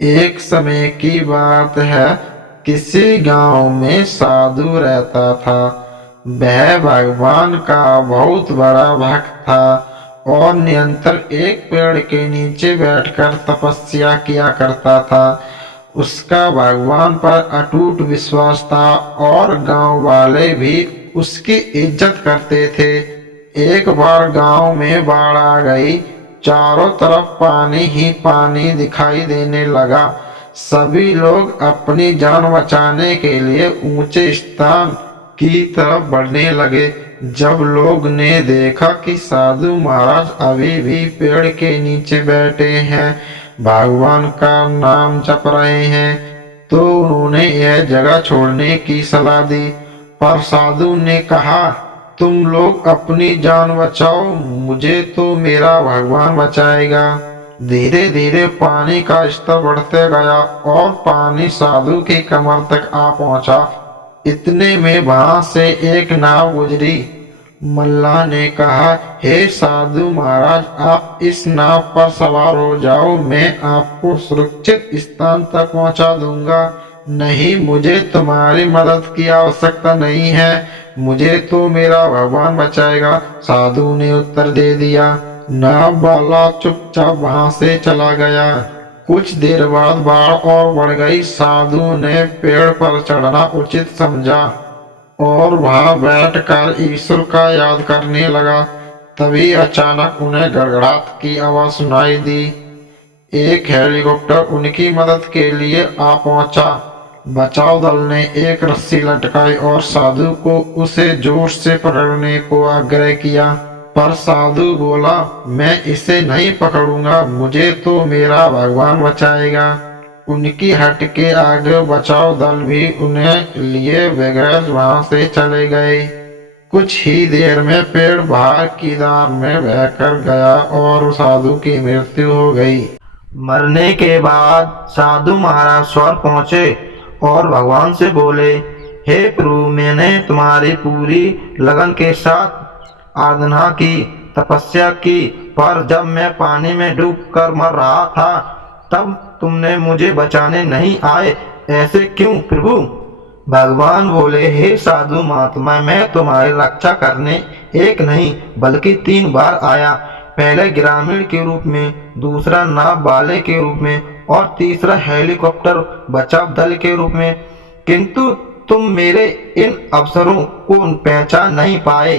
एक समय की बात है, किसी गांव में साधु रहता था। वह भगवान का बहुत बड़ा भक्त था और निरंतर एक पेड़ के नीचे बैठकर तपस्या किया करता था। उसका भगवान पर अटूट विश्वास था और गांव वाले भी उसकी इज्जत करते थे। एक बार गांव में बाढ़ आ गई। चारों तरफ पानी ही पानी दिखाई देने लगा। सभी लोग अपनी जान बचाने के लिए ऊंचे स्थान की तरफ बढ़ने लगे। जब लोग ने देखा कि साधु महाराज अभी भी पेड़ के नीचे बैठे हैं, भगवान का नाम जप रहे हैं, तो उन्होंने यह जगह छोड़ने की सलाह दी। पर साधु ने कहा, तुम लोग अपनी जान बचाओ, मुझे तो मेरा भगवान बचाएगा। धीरे धीरे पानी का स्तर बढ़ते गया और पानी साधु की कमर तक आ पहुंचा। इतने में वहां से एक नाव गुजरी। मल्लाह ने कहा, हे साधु महाराज, आप इस नाव पर सवार हो जाओ, मैं आपको सुरक्षित स्थान तक पहुंचा दूंगा। नहीं, मुझे तुम्हारी मदद की आवश्यकता नहीं है, मुझे तो मेरा भगवान बचाएगा, साधु ने उत्तर दे दिया। नाव वाला चुपचाप वहां से चला गया। कुछ देर बाद बाढ़ और बढ़ गई। साधु ने पेड़ पर चढ़ना उचित समझा और वहां बैठकर ईश्वर का याद करने लगा। तभी अचानक उन्हें गड़गड़ाहट की आवाज सुनाई दी। एक हेलीकॉप्टर उनकी मदद के लिए आ पहुंचा। बचाव दल ने एक रस्सी लटकाई और साधु को उसे जोर से पकड़ने को आग्रह किया। पर साधु बोला, मैं इसे नहीं पकड़ूंगा, मुझे तो मेरा भगवान बचाएगा। उनकी हट के आगे बचाव दल भी उन्हें लिए बगैर वहां से चले गए। कुछ ही देर में पेड़ बाहर की दार में बहकर गया और साधु की मृत्यु हो गई। मरने के बाद साधु महाराज स्वर्ग पहुंचे और भगवान से बोले, हे प्रभु, मैंने तुम्हारी पूरी लगन के साथ आराधना की, तपस्या की, पर जब मैं पानी में डूब कर मर रहा था तब तुमने मुझे बचाने नहीं आए, ऐसे क्यों प्रभु? भगवान बोले, हे साधु महात्मा, मैं तुम्हारी रक्षा करने एक नहीं बल्कि 3 बार आया। पहले ग्रामीण के रूप में, दूसरा नाव वाले के रूप में और तीसरा हेलीकॉप्टर बचाव दल के रूप में, किंतु तुम मेरे इन अवसरों को पहचान नहीं पाए।